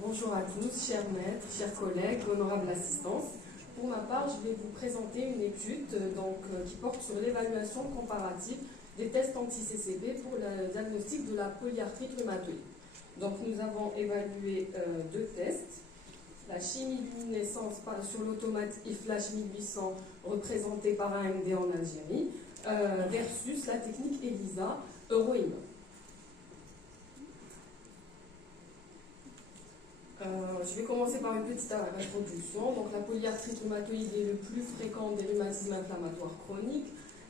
Bonjour à tous, chers maîtres, chers collègues, honorable assistance. Pour ma part, je vais vous présenter une étude qui porte sur l'évaluation comparative des tests anti-CCB pour le diagnostic de la polyarthrite rhumatoïde. Donc nous avons évalué deux tests. La chimiluminescence sur l'automate iFlash 1800 représentée par AMD en Algérie versus la technique ELISA Euroimmun. Je vais commencer par une petite introduction. Donc, la polyarthrite rhumatoïde est le plus fréquent des rhumatismes inflammatoires chroniques.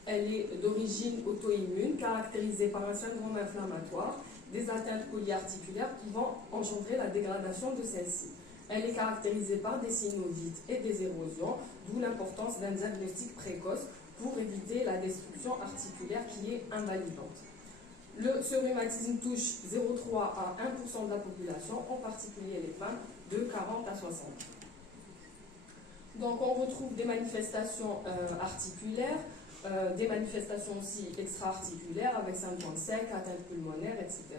Elle est d'origine auto-immune, caractérisée par un syndrome inflammatoire, des atteintes polyarticulaires qui vont engendrer la dégradation de celle-ci. Elle est caractérisée par des synovites et des érosions, d'où l'importance d'un diagnostic précoce pour éviter la destruction articulaire qui est invalidante. Ce rhumatisme touche 0,3 à 1% de la population, en particulier les femmes de 40 à 60 ans. Donc on retrouve des manifestations articulaires, des manifestations aussi extra-articulaires avec syndrome sec, atteinte pulmonaire, etc.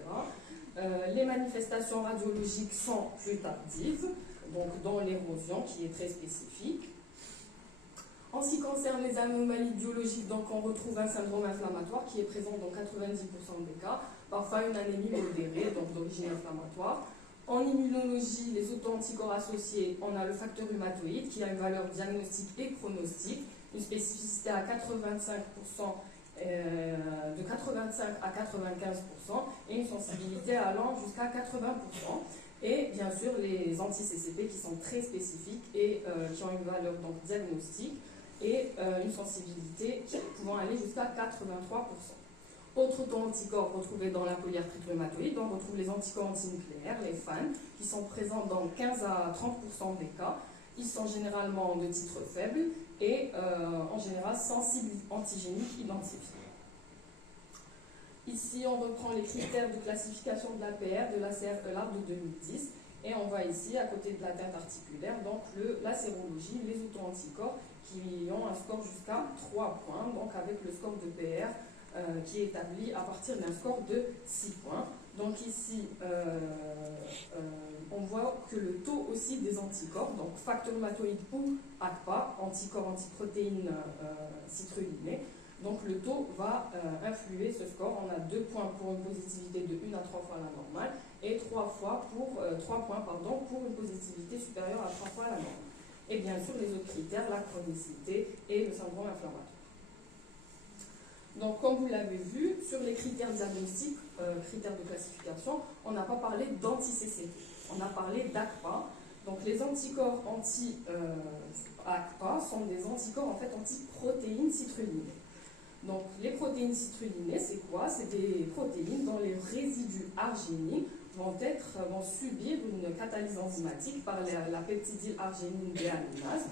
Les manifestations radiologiques sont plus tardives, donc dans l'érosion qui est très spécifique. En ce qui concerne les anomalies biologiques, donc on retrouve un syndrome inflammatoire qui est présent dans 90% des cas, parfois une anémie modérée, donc d'origine inflammatoire. En immunologie, les auto-anticorps associés, on a le facteur rhumatoïde qui a une valeur diagnostique et pronostique, une spécificité à 85%, de 85 à 95% et une sensibilité allant jusqu'à 80%. Et bien sûr, les anti-CCP qui sont très spécifiques et qui ont une valeur donc, diagnostique et une sensibilité pouvant aller jusqu'à 83%. Autres auto-anticorps retrouvés dans la polyarthrite rhumatoïde, on retrouve les anticorps antinucléaires, les FAN, qui sont présents dans 15 à 30% des cas. Ils sont généralement de titre faible et en général sensibles antigéniques identifiés. Ici, on reprend les critères de classification de l'APR de la CRE-LAB de 2010 et on voit ici, à côté de l'atteinte articulaire, donc la sérologie, les auto-anticorps qui ont un score jusqu'à 3 points, donc avec le score de PR qui est établi à partir d'un score de 6 points. Donc ici, on voit que le taux aussi des anticorps, donc facteur rhumatoïde ou ACPA, anticorps antiprotéines citrulinées, donc le taux va influer ce score. On a 2 points pour une positivité de 1 à 3 fois la normale et 3 points pour une positivité supérieure à 3 fois la normale. Et bien sûr les autres critères, la chronicité et le syndrome inflammatoire. Donc comme vous l'avez vu, sur les critères diagnostiques, critères de classification, on n'a pas parlé d'anti-CCP, on a parlé d'ACPA. Donc les anticorps anti-ACPA sont des anticorps en fait anti-protéines citrulinées. Donc les protéines citrulinées, c'est quoi? C'est des protéines dont les résidus arginines vont subir une catalyse enzymatique par la peptidyl arginine déaminase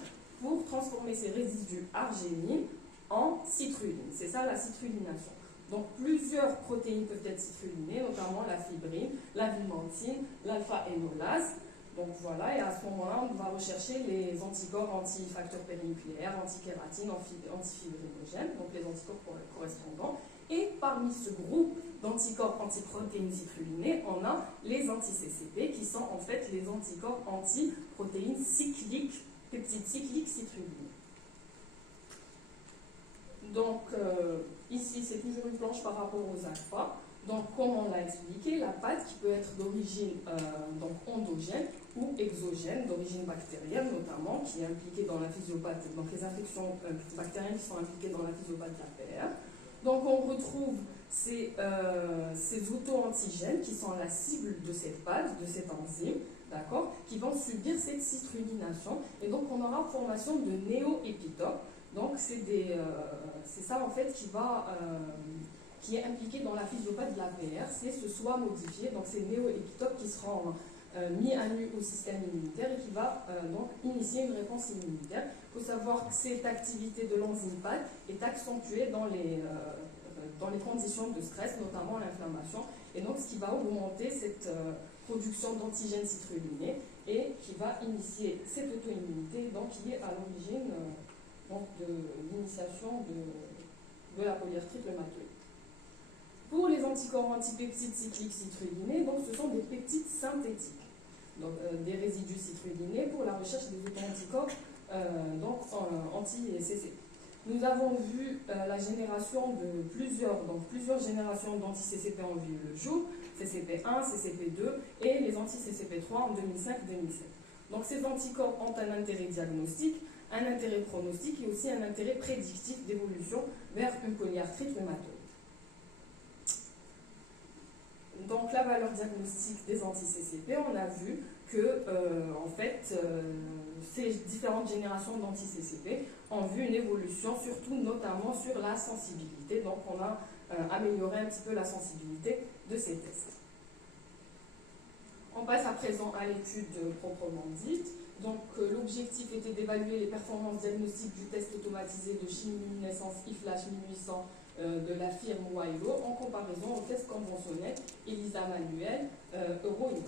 pour transformer ces résidus arginines en citrulline. C'est ça la citrulination. Donc plusieurs protéines peuvent être citrulinées, notamment la fibrine, la vimentine, l'alpha-hénolase. Donc voilà, et à ce moment-là, on va rechercher les anticorps anti-facteurs périnucléaires, anti-kératine, anti-fibrinogènes, donc les anticorps correspondants. Et parmi ce groupe d'anticorps antiprotéines citrulinées, on a les anti-CCP qui sont en fait les anticorps antiprotéines cycliques, peptides cycliques citrulinées. Donc ici, c'est toujours une planche par rapport aux ACPA. Donc, comme on l'a expliqué, la pâte qui peut être d'origine endogène ou exogène, d'origine bactérienne notamment, qui est impliquée dans la physiopathie, donc les infections bactériennes qui sont impliquées dans la physiopathie de l'APR. Donc, on retrouve ces auto-antigènes qui sont la cible de cette pâte, de cette enzyme, d'accord, qui vont subir cette citrulination. Et donc, on aura formation de néoépitopes. Donc, c'est ça en fait qui est impliqué dans la physiopathie de l'APR, c'est ce soi modifié, donc ces néoépitopes qui seront mis à nu au système immunitaire et qui va donc initier une réponse immunitaire. Il faut savoir que cette activité de l'enzyme PAD est accentuée dans les conditions de stress, notamment l'inflammation, et donc ce qui va augmenter cette production d'antigènes citrulinés et qui va initier cette auto-immunité, donc qui est à l'origine de l'initiation de la polyarthrite rhumatoïde. Pour les anticorps antipeptides cycliques citrulinés, donc ce sont des peptides synthétiques. des résidus citrulinés pour la recherche des auto-anticorps anti-CCP. Nous avons vu la génération de plusieurs générations d'anti-CCP en vie le jour, CCP1, CCP2 et les anti-CCP3 en 2005-2007. Donc ces anticorps ont un intérêt diagnostique, un intérêt pronostique et aussi un intérêt prédictif d'évolution vers une polyarthrite rhumatoïde. Donc la valeur diagnostique des anti-CCP, on a vu que ces différentes générations d'anti-CCP ont vu une évolution, surtout notamment sur la sensibilité. Donc on a amélioré un petit peu la sensibilité de ces tests. On passe à présent à l'étude proprement dite. Donc l'objectif était d'évaluer les performances diagnostiques du test automatisé de chimiluminescence eFlash 1800 de la firme Wilo en comparaison au test conventionnel ELISA manuel EuroIMA.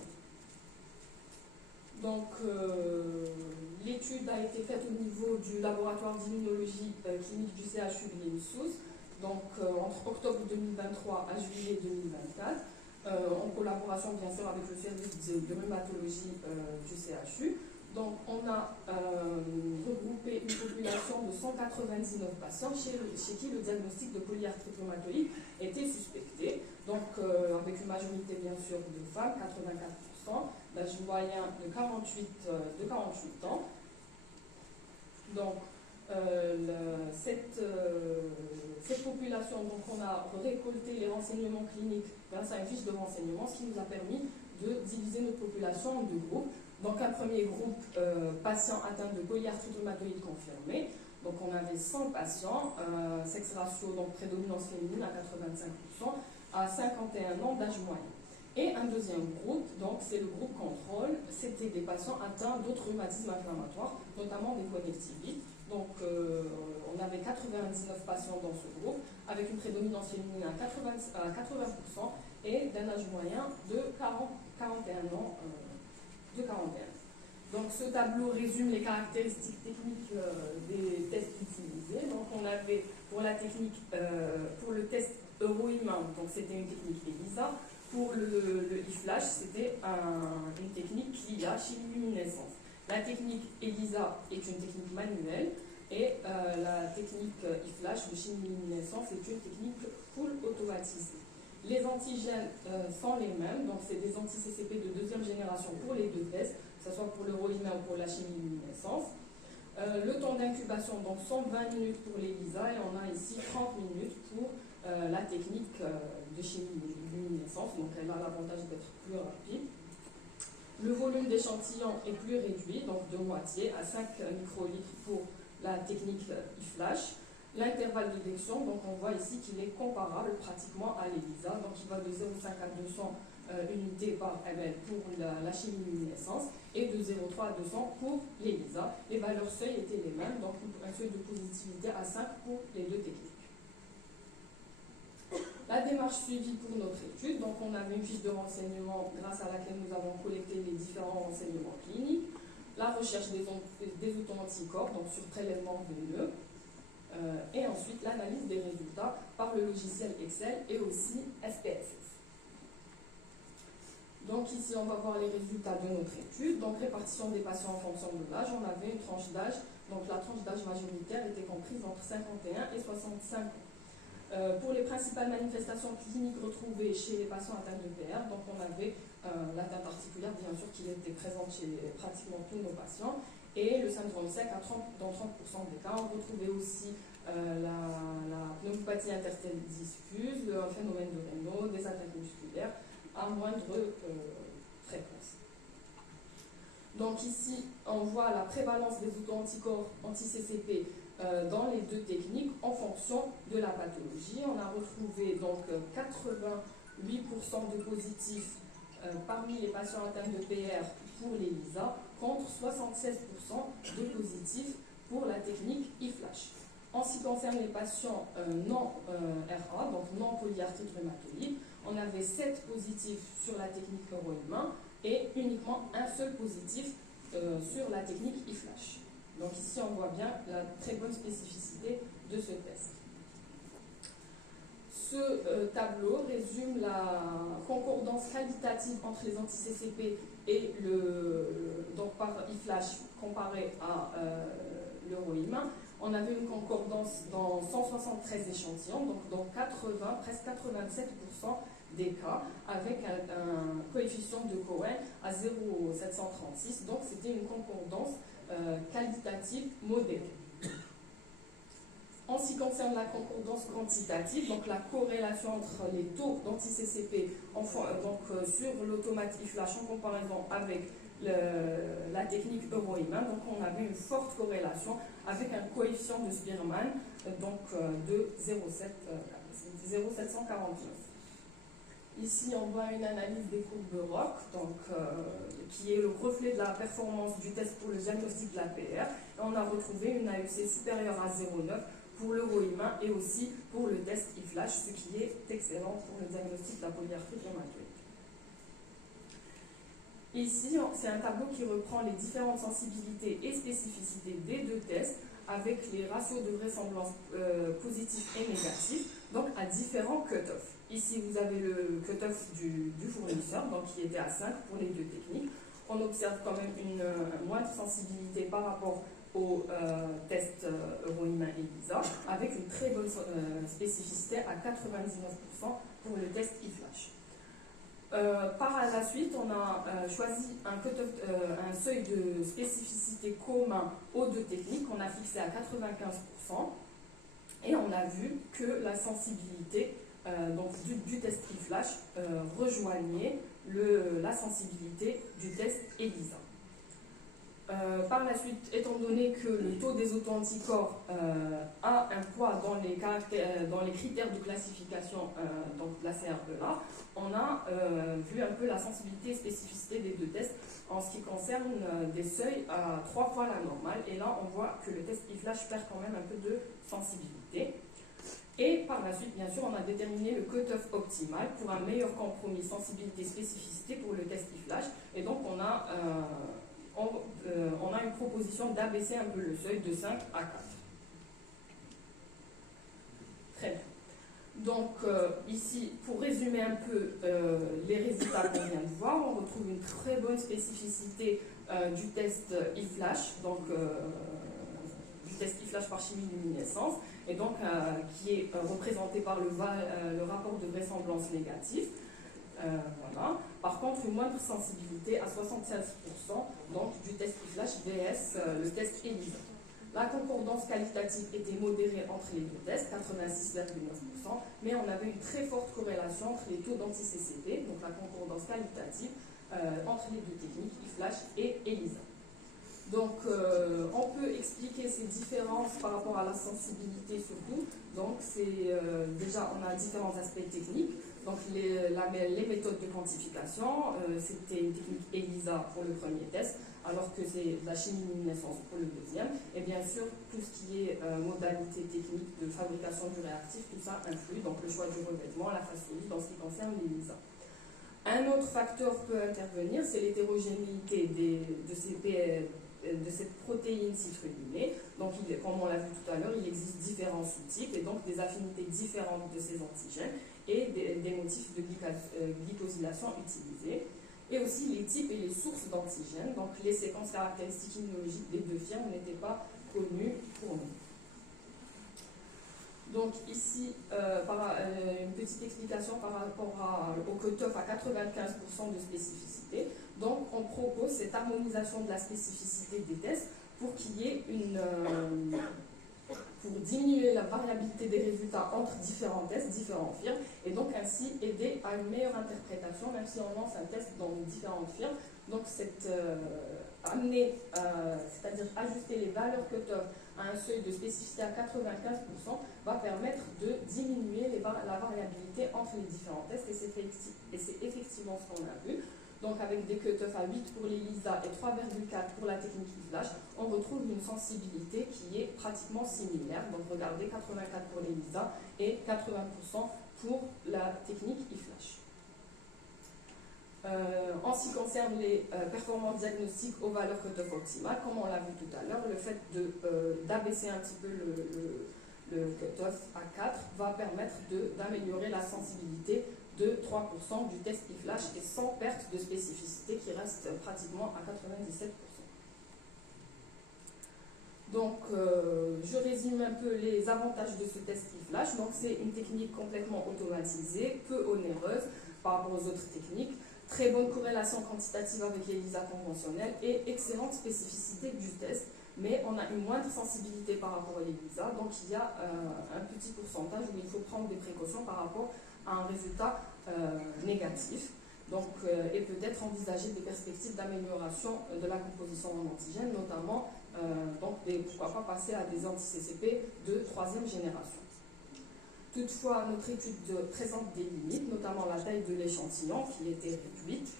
Donc l'étude a été faite au niveau du laboratoire d'immunologie clinique du CHU Villeneuve-Sousse, donc entre octobre 2023 à juillet 2024, en collaboration bien sûr avec le service de rhumatologie du CHU. Donc, on a regroupé une population de 199 patients chez qui le diagnostic de polyarthrite rhumatoïde était suspecté. Donc, avec une majorité bien sûr de femmes, 84%, l'âge moyen de 48 ans. Donc, cette population, donc, on a récolté les renseignements cliniques grâce à une fiche de renseignement, ce qui nous a permis de diviser notre population en deux groupes. Donc un premier groupe patients atteints de polyarthrite rhumatoïde confirmée. Donc on avait 100 patients, sexe ratio, donc prédominance féminine à 85%, à 51 ans d'âge moyen. Et un deuxième groupe, donc c'est le groupe contrôle, c'était des patients atteints d'autres rhumatismes inflammatoires, notamment des conjectivites. Donc on avait 99 patients dans ce groupe, avec une prédominance féminine à 80% et d'un âge moyen de 41 ans. Donc ce tableau résume les caractéristiques techniques des tests utilisés. Donc on avait pour la technique, pour le test EuroIMA, donc c'était une technique ELISA. Pour le eFlash, c'était une technique CLIA, chimiluminescence. La technique ELISA est une technique manuelle et la technique eFlash de chimiluminescence est une technique full automatisée. Les antigènes sont les mêmes, donc c'est des anti-CCP de deuxième génération pour les deux tests, que ce soit pour l'EuroIMA ou pour la chimiluminescence. Le temps d'incubation, donc 120 minutes pour l'ELISA et on a ici 30 minutes pour la technique de chimiluminescence, donc elle a l'avantage d'être plus rapide. Le volume d'échantillon est plus réduit, donc de moitié, à 5 microlitres pour la technique eFlash. L'intervalle de détection, donc on voit ici qu'il est comparable pratiquement à l'ELISA, donc il va de 0,5 à 200 unités par ml pour la chimiluminescence et de 0,3 à 200 pour l'ELISA. Les valeurs seuil étaient les mêmes, donc un seuil de positivité à 5 pour les deux techniques. La démarche suivie pour notre étude, donc on avait une fiche de renseignement grâce à laquelle nous avons collecté les différents renseignements cliniques, la recherche des auto-anticorps, donc sur prélèvement veineux, et ensuite l'analyse des résultats par le logiciel Excel et aussi SPSS. Donc ici on va voir les résultats de notre étude. Donc répartition des patients en fonction de l'âge, on avait une tranche d'âge, donc la tranche d'âge majoritaire était comprise entre 51 et 65 ans. Pour les principales manifestations cliniques retrouvées chez les patients atteints de PR, donc on avait l'atteinte articulaire bien sûr qui était présente chez pratiquement tous nos patients, et le syndrome sec dans 30% des cas. On retrouvait aussi la pneumopathie interstitielle diffuse, le phénomène de Raynaud, des attaques musculaires à moindre fréquence. Donc ici, on voit la prévalence des auto-anticorps anti-CCP dans les deux techniques en fonction de la pathologie. On a retrouvé donc 88% de positifs parmi les patients atteints de PR pour l'ELISA, contre 76% de positifs pour la technique eFlash. En ce qui concerne les patients non RA, donc non polyarthrite rhumatoïde, on avait 7 positifs sur la technique EuroIMA et uniquement un seul positif sur la technique eFlash. Donc ici, on voit bien la très bonne spécificité de ce test. ce tableau résume la concordance qualitative entre les anti-CCP et donc par eFlash comparé à l'EuroIMA. On avait une concordance dans 173 échantillons, donc dans presque 87% des cas, avec un coefficient de Cohen à 0,736. Donc c'était une concordance qualitative modérée. En ce qui concerne la concordance quantitative, donc la corrélation entre les taux d'anti-CCP sur l'automate eFlash en comparaison avec la technique EuroIMA, donc on avait une forte corrélation avec un coefficient de Spearman de 0,749. Ici, on voit une analyse des courbes ROC, qui est le reflet de la performance du test pour le diagnostic de l'APR. On a retrouvé une AUC supérieure à 0,9 pour l'EuroIMA et aussi pour le test eFlash, ce qui est excellent pour le diagnostic de la polyarthrite rhumatoïde. Ici, c'est un tableau qui reprend les différentes sensibilités et spécificités des deux tests avec les ratios de vraisemblance positifs et négatifs, donc à différents cut-offs. Ici, vous avez le cut-off du fournisseur, donc qui était à 5 pour les deux techniques. On observe quand même une moindre sensibilité par rapport au test EuroIMA et ELISA, avec une très bonne spécificité à 99% pour le test eFlash. Par la suite, on a choisi un seuil de spécificité commun aux deux techniques qu'on a fixé à 95% et on a vu que la sensibilité du test eFlash rejoignait la sensibilité du test ELISA. Par la suite, étant donné que le taux des auto-anticorps a un poids dans les critères de classification de la CREA, on a vu un peu la sensibilité et spécificité des deux tests en ce qui concerne des seuils à 3 fois la normale. Et là, on voit que le test eFlash perd quand même un peu de sensibilité. Et par la suite, bien sûr, on a déterminé le cut-off optimal pour un meilleur compromis sensibilité-spécificité pour le test eFlash. Et donc, on a une proposition d'abaisser un peu le seuil de 5 à 4. Très bien. Donc, ici, pour résumer un peu les résultats qu'on vient de voir, on retrouve une très bonne spécificité du test eFlash, du test eFlash par chimie luminescence, et donc qui est représenté par le rapport de vraisemblance négatif. Voilà. Par contre, une moindre sensibilité à 76% du test eFlash vs le test ELISA. La concordance qualitative était modérée entre les deux tests, 86,9%, mais on avait une très forte corrélation entre les taux d'anti-CCP, donc la concordance qualitative, entre les deux techniques, eFlash et ELISA. Donc, on peut expliquer ces différences par rapport à la sensibilité surtout. Donc, déjà, on a différents aspects techniques. Donc, les méthodes de quantification, c'était une technique ELISA pour le premier test, alors que c'est la chimie-luminescence pour le deuxième. Et bien sûr, tout ce qui est modalité technique de fabrication du réactif, tout ça influe. Donc, le choix du revêtement, la phase solide en ce qui concerne l'ELISA. Un autre facteur peut intervenir, c'est l'hétérogénéité de cette protéine citrullинée. Donc, comme on l'a vu tout à l'heure, il existe différents sous-types et donc des affinités différentes de ces antigènes et des motifs de glycosylation utilisés. Et aussi les types et les sources d'antigènes. Donc, les séquences caractéristiques immunologiques des deux firmes n'étaient pas connues pour nous. Donc ici, une petite explication par rapport au cut-off à 95% de spécificité. Donc on propose cette harmonisation de la spécificité des tests pour qu'il y ait pour diminuer la variabilité des résultats entre différents tests, différentes firmes, et donc ainsi aider à une meilleure interprétation, même si on lance un test dans différentes firmes. Donc c'est-à-dire ajuster les valeurs cut-off à un seuil de spécificité à 95% va permettre de diminuer la variabilité entre les différents tests, et c'est effectivement ce qu'on a vu. Donc avec des cut-offs à 8 pour l'ELISA et 3,4 pour la technique eFlash, on retrouve une sensibilité qui est pratiquement similaire. Donc regardez, 84 pour l'ELISA et 80% pour la technique eFlash. En ce qui concerne les performances diagnostiques aux valeurs cut-off optimales, comme on l'a vu tout à l'heure, le fait d'abaisser un petit peu le cutoff à 4, va permettre d'améliorer la sensibilité de 3% du test e-flash et sans perte de spécificité qui reste pratiquement à 97%. Donc, je résume un peu les avantages de ce test e-flash. Donc, c'est une technique complètement automatisée, peu onéreuse par rapport aux autres techniques, très bonne corrélation quantitative avec l'ELISA conventionnelle et excellente spécificité du test, mais on a une moindre sensibilité par rapport à l'ELISA, donc il y a un petit pourcentage où il faut prendre des précautions par rapport à un résultat négatif. Donc, et peut-être envisager des perspectives d'amélioration de la composition en antigènes, notamment et pourquoi pas passer à des anti-CCP de 3e génération. Toutefois, notre étude présente des limites, notamment la taille de l'échantillon qui était réduite.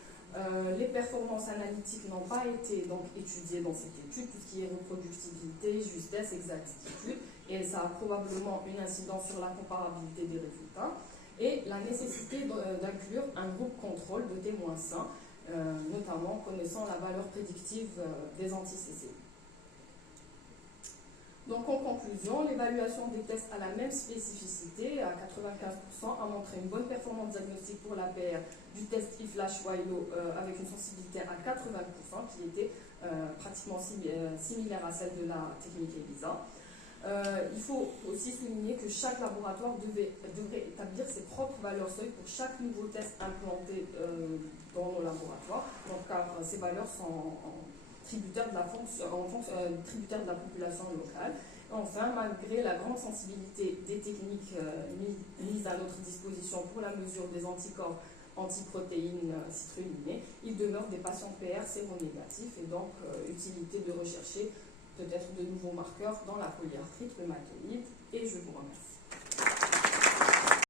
Les performances analytiques n'ont pas été donc étudiées dans cette étude, tout ce qui est reproductibilité, justesse, exactitude, et ça a probablement une incidence sur la comparabilité des résultats. Et la nécessité d'inclure un groupe contrôle de témoins sains, notamment connaissant la valeur prédictive des anti-CCP. Donc en conclusion, l'évaluation des tests à la même spécificité, à 95%, a montré une bonne performance diagnostique pour l'APR du test e-flash WILO avec une sensibilité à 80% qui était pratiquement similaire à celle de la technique ELISA. Il faut aussi souligner que chaque laboratoire devrait établir ses propres valeurs seuil pour chaque nouveau test implanté dans nos laboratoires, donc, car ces valeurs sont tributaires de la population locale. Enfin, malgré la grande sensibilité des techniques mises à notre disposition pour la mesure des anticorps antiprotéines citrulinées, il demeure des patients PR séronégatifs et donc utilité de rechercher peut-être de nouveaux marqueurs dans la polyarthrite rhumatoïde. Et je vous remercie.